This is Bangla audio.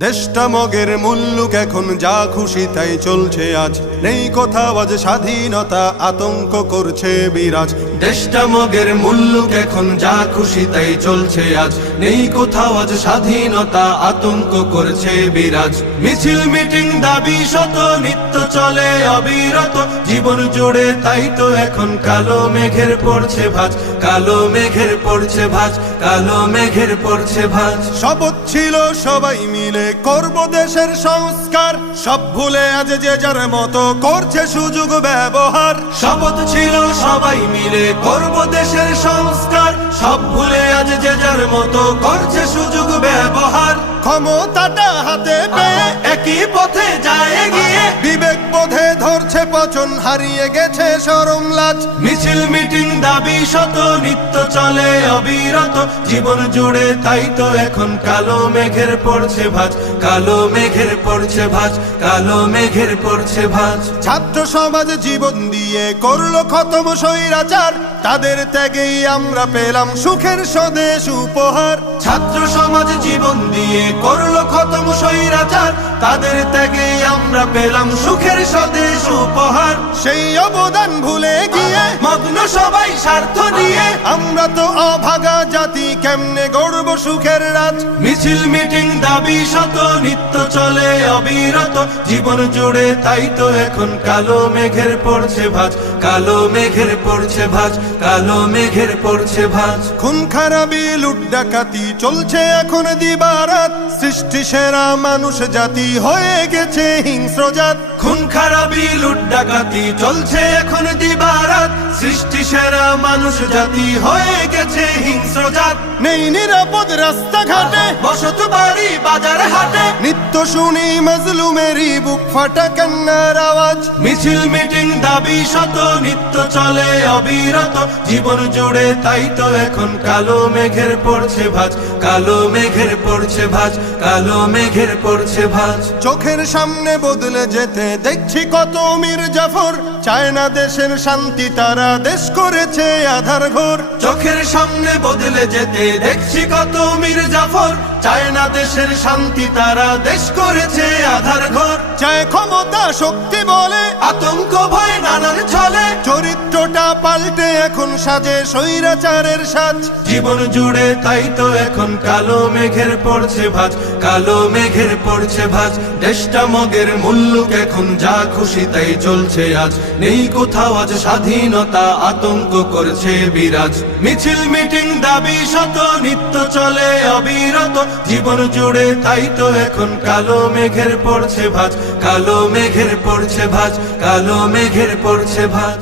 দেশটা মগের মুল্লুক এখন যা খুশি তাই চলছে আজ। নেই কোথাও আজ স্বাধীনতা, আতঙ্ক করছে বিরাজ। দেশটা মগের মুল্লুক এখন যা খুশি তাই চলছে আজ। নেই কোথাও আজ স্বাধীনতা আতঙ্ক করছে বিরাজ। মিছিল মিটিং দাবি শত নিত্য চলে অবিরত। জীবন জুড়ে তাই তো এখন কালো মেঘের পড়ছে ভাজ। কালো মেঘের পড়ছে ভাজ কালো মেঘের পড়ছে ভাজ। শপথ ছিল সবাই মিলে করব দেশের সংস্কার। সব ভুলে আজ যে যার মতো করছে সুযোগ ব্যবহার। শপথ ছিল সবাই মিলে করব দেশের সংস্কার। সব ভুলে আজ যে যার মতো করছে সুযোগ ব্যবহার। ক্ষমতাটা হাতে পেয়ে একই পথে যায় পচন হারিয়ে গেছে সরম লাজ। মিছিল মিটিং দাবি শত নিত্য চলে অবিরত। জীবন জুড়ে তাই তো এখন কালো মেঘের পড়ছে ভাজ। কালো মেঘের পড়ছে ভাজ কালো মেঘের পড়ছে ভাজ। ছাত্র সমাজ জীবন দিয়ে করল খতম স্বৈরাচার। তাদের ত্যাগেই আমরা পেলাম সুখের স্বদেশ উপহার। ছাত্র সমাজ জীবন দিয়ে করল খতম স্বৈরাচার। তাদের ত্যাগেই আমরা পেলাম সুখের স্বদেশ উপহার। সেই অবদান ভুলে গিয়ে মগ্ন সবাই স্বার্থ নিয়ে আমরা তো অভাগা জাতি কেমনে গড়ব সুখের রাজ? মিছিল মিটিং দাবি শত নিত্য চলে অবিরত। জীবন জুড়ে তাই তো এখন কালো মেঘের পড়ছে ভাজ কালো মেঘের পড়ছে ভাজ কালো মেঘের পড়ছে ভাজ। খুন খারাপি লুট ডাকাতি চলছে এখন দিবারাত। সৃষ্টি সেরা মানুষ জাতি হয়ে গেছে হিংস্র জাত। খুন খারাপি লুট ডাকাতি চলছে এখন দিবারাত। সৃষ্টি সেরা মানুষ জাতি হয়ে গেছে হিংস্র জাত। নেই নিরাপদ রাস্তাঘাটে। বসত বাড়ি বাজার হাটে। নিত্য শুনি মজলুমেরই বুক ফাটা কান্নার আওয়াজ। মিছিল মিটিং দাবি শত নিত্য চলে অবিরত। জীবন জুড়ে তাই তো এখন কালো মেঘের পড়ছে ভাজ। কালো মেঘের পড়ছে ভাজ কালো মেঘের পড়ছে ভাজ। চোখের সামনে বদলে যেতে দেখছি কত মীর জাফর। চায় না দেশের শান্তি তারা দেশ করেছে আধার ঘোর। চোখের সামনে বদলে যেতে দেখছি কত মীর জাফর। চায় না দেশের শান্তি তারা দেশ করেছে আধার ঘোর। চায় ক্ষমতা, শক্তি পাল্টে এখন সাজে স্বৈরাচারের সাজ। জীবন জুড়ে তাই তো এখন কালো মেঘের পড়ছে ভাজ, কালো মেঘের পড়ছে ভাজ। দেশটা মগের মুল্লুক এখন যা খুশি তাই চলছে আজ। নেই কোথাও আজ স্বাধীনতা, আতঙ্ক করছে বিরাজ। মিছিল, মিটিং, দাবি শত, নিত্য চলে অবিরত। জীবন জুড়ে তাই তো এখন কালো মেঘের পড়ছে ভাজ, কালো মেঘের পড়ছে ভাজ, কালো মেঘের পড়ছে ভাজ।